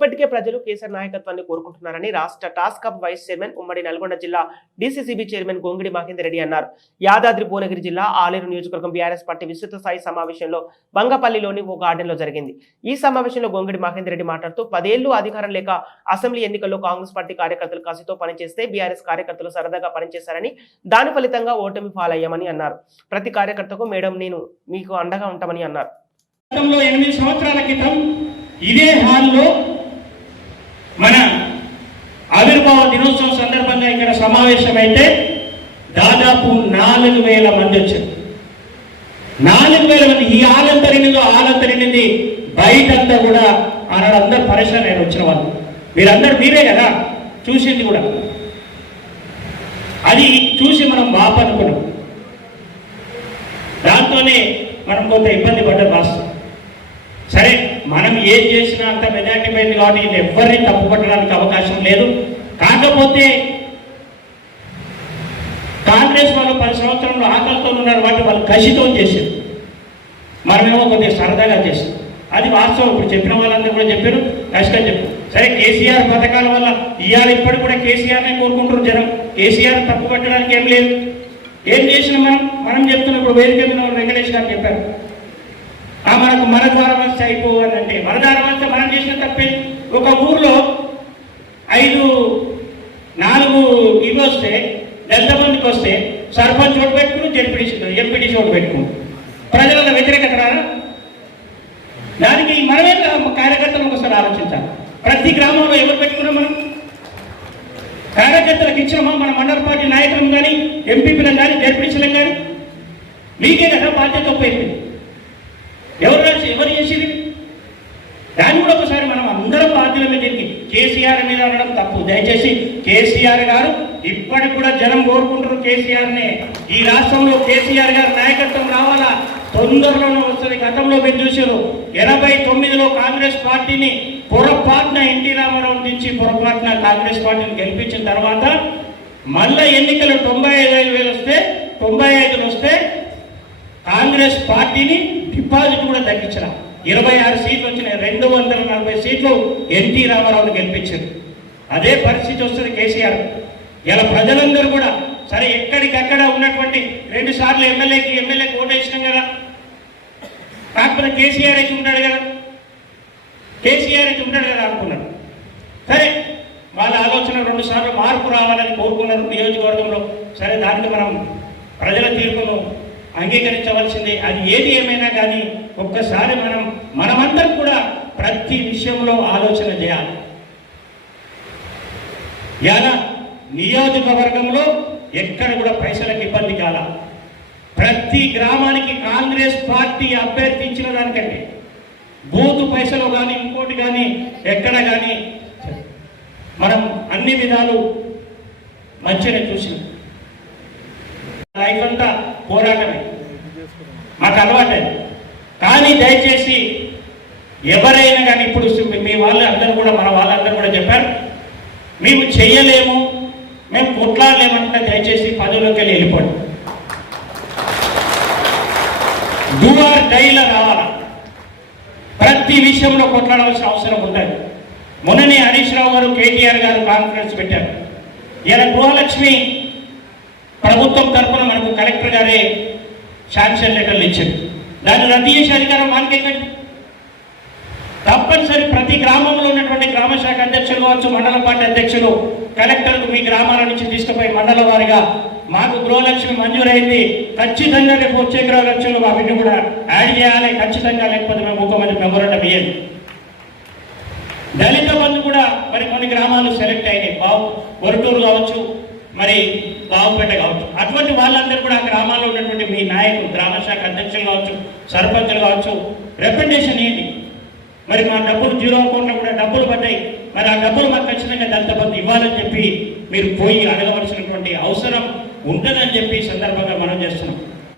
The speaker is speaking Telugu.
ఇప్పటికే ప్రజలు కేసీఆర్ నాయకత్వాన్ని కోరుకుంటున్నారని రాష్ట్ర టాస్క్ ఫోర్స్ వైస్ చైర్మన్ ఉమ్మడి నల్గొండ జిల్లా డీసీసీబీ చైర్మన్ గొంగిడి మహేందర్ రెడ్డి అన్నారు. యాదాద్రి భువనగిరి జిల్లా ఆలేరు నియోజకవర్గం బీఆర్ఎస్ పార్టీ విస్తృత స్థాయి సమావేశంలో బంగపల్లిలోని ఓ గార్డెన్ లో జరిగింది. ఈ సమావేశంలో గొంగిడి మహేందర్ రెడ్డి మాట్లాడుతూ 10 ఏళ్లు అధికారం లేక అసెంబ్లీ ఎన్నికల్లో కాంగ్రెస్ పార్టీ కార్యకర్తలు కసితో పనిచేస్తే బీఆర్ఎస్ కార్యకర్తలు సరదాగా పనిచేశారని, దాని ఫలితంగా ఓటమి పాలయ్యామని అన్నారు. ప్రతి కార్యకర్తకు మేడం నేను మీకు అండగా ఉంటామని అన్నారు. 8 సంవత్సరాల క్రితం ఇదే హాల్లో మన ఆవిర్భావ దినోత్సవం సందర్భంగా ఇక్కడ సమావేశమైతే దాదాపు 4000 మంది వచ్చారు. 4000 మంది. ఈ ఆలంతరినింది బయటంతా కూడా ఆనాడు అందరు పరిశ్రమ నేను వచ్చిన వాళ్ళు మీరే కదా చూసింది కూడా. అది చూసి మనం బాపనుకున్నాం. దాంతోనే మనం కొంత ఇబ్బంది పడ్డాం రాష్ట్రం. సరే మనం ఏం చేసినా అంత మెజార్టీ పోయింది కాబట్టి ఇది ఎవరిని తప్పుపట్టడానికి అవకాశం లేదు. కాకపోతే కాంగ్రెస్ వాళ్ళు 10 సంవత్సరంలో ఆకలితో ఉన్నారు, వాటి వాళ్ళు కసితో చేశారు, మనమేమో కొద్దిగా సరదాగా చేశారు. అది వాస్తవం. ఇప్పుడు చెప్పిన వాళ్ళందరూ కూడా చెప్పారు, కష్టం చెప్పారు. సరే కేసీఆర్ పథకాల వల్ల ఇవాళ ఇప్పటికి కూడా కేసీఆర్నే కోరుకుంటారు జనం. కేసీఆర్ తప్పు పట్టడానికి ఏం లేదు. ఏం చేసినా మనం చెప్తున్నప్పుడు వేదిక మీద వెంకటేష్ గారు చెప్పారు, మనకు మన ద్వారా వస్తే అయిపోవాలంటే మన ద్వారా వస్తే మనం చేసిన తప్పే. ఒక ఊర్లో 4 ఇవి వస్తే ఎంతమందికి వస్తే సర్పంచ్ ఓటు పెట్టుకుని ఎంపీటీ ఓటు పెట్టుకుని ప్రజల వ్యతిరేకత రారా? దానికి మనమే కార్యకర్తలు ఒకసారి ఆలోచించాలి. ప్రతి గ్రామంలో ఎవరు పెట్టుకున్నాం మనం? కార్యకర్తలకు ఇచ్చామా? మన మండల పార్టీ నాయకులను కానీ ఎంపీపీలను కానీ జడ్పీటీసీలను కానీ? మీకే కదా బాధ్యత ఒప్పైంది. ఎవరు చేసేది? దాన్ని కూడా ఒకసారి మనం అందరం బాధ్యుల మీద కేసీఆర్ మీద అనడం తప్పు. దయచేసి కేసీఆర్ గారు ఇప్పటికి కూడా జనం కోరుకుంటారు కేసీఆర్నే. ఈ రాష్ట్రంలో కేసీఆర్ గారు నాయకత్వం రావాలా, తొందరలోనే వస్తుంది. గతంలో మీరు చూసారు 89లో కాంగ్రెస్ పార్టీని పొరపాటున ఎన్టీ రామారావు నుంచి పొరపాటున కాంగ్రెస్ పార్టీని గెలిపించిన తర్వాత మళ్ళా ఎన్నికలు 95,000 వస్తే 95 వస్తే కాంగ్రెస్ పార్టీని డిపాజిట్ కూడా తగ్గించిన 26 సీట్లు వచ్చినాయి. 240 సీట్లు ఎన్టీ రామారావుని గెలిపించారు. అదే పరిస్థితి వస్తుంది కేసీఆర్. ఇలా ప్రజలందరూ కూడా సరే ఎక్కడికక్కడ ఉన్నటువంటి 2 సార్లు ఎమ్మెల్యేకి ఓటేసినాం కదా, కాకపోతే కేసీఆర్ అయితే ఉంటాడు కదా అనుకున్నారు. సరే వాళ్ళ ఆలోచన 2 సార్లు మార్పు రావాలని కోరుకున్నారు నియోజకవర్గంలో. సరే దానికి మనం ప్రజల తీర్పును అంగీకరించవలసిందే. అది ఏది ఏమైనా కానీ ఒక్కసారి మనమందరం కూడా ప్రతి విషయంలో ఆలోచన చేయాలి. ఇలా నియోజకవర్గంలో ఎక్కడ కూడా పైసలకు ఇబ్బంది కాల. ప్రతి గ్రామానికి కాంగ్రెస్ పార్టీ అభ్యర్థి ఇచ్చిన దానికంటే బూతు పైసలు కానీ ఇంకోటి కానీ ఎక్కడ కానీ మనం అన్ని విధాలు మంచిగా చూసినాం. లైఫ్ అంతా పోరాటమే, మాకు అలవాటే. కానీ దయచేసి ఎవరైనా కానీ ఇప్పుడు మీ వాళ్ళందరూ కూడా మన వాళ్ళందరూ కూడా చెప్పారు, మేము చెయ్యలేము, మేము కొట్లాడలేమంటే దయచేసి పదవిలోకి వెళ్ళిపోండి. డూ ఆర్ డైలా రావాలా. ప్రతి విషయంలో కొట్లాడవలసిన అవసరం ఉంటుంది. మొన్ననే హరీష్ రావు గారు కేటీఆర్ గారు కాన్ఫరెన్స్ పెట్టారు. ఇలా గృహలక్ష్మి ప్రభుత్వం తరఫున మనకు కలెక్టర్ గారే శాంక్షన్ లెటర్లు ఇచ్చారు. దాన్ని రద్దు చేసే అధికారం మనకేంటండి? తప్పనిసరి ప్రతి గ్రామంలో ఉన్నటువంటి గ్రామ శాఖ అధ్యక్షులు కావచ్చు, మండల పార్టీ అధ్యక్షులు కలెక్టర్కు మీ గ్రామాల నుంచి తీసుకుపోయి మండల వారిగా మాకు గృహలక్ష్మి మంజూరైంది, ఖచ్చితంగా రేపు వచ్చే గృహలక్ష్మిలో వాటిని కూడా యాడ్ చేయాలి ఖచ్చితంగా, లేకపోతే మేము ముఖ్యమంత్రి మెమోరాండం ఇవ్వాలి. దళిత బంధు కూడా మరి కొన్ని గ్రామాలు సెలెక్ట్ అయినాయి, వరటూరు కావచ్చు, మరి బావుపేట కావచ్చు. అటువంటి వాళ్ళందరూ కూడా గ్రామాల్లో ఉన్నటువంటి మీ నాయకులు, గ్రామ శాఖ అధ్యక్షులు కావచ్చు, సర్పంచులు కావచ్చు, రికమెండేషన్ ఏంటి? మరి మా డబ్బులు 0 అకౌంట్లో కూడా డబ్బులు పడ్డాయి, మరి ఆ డబ్బులు మాకు ఖచ్చితంగా దళిత బంధు ఇవ్వాలని చెప్పి మీరు పోయి అడగవలసినటువంటి అవసరం ఉంటుందని చెప్పి సందర్భంగా మనం చేస్తున్నాం.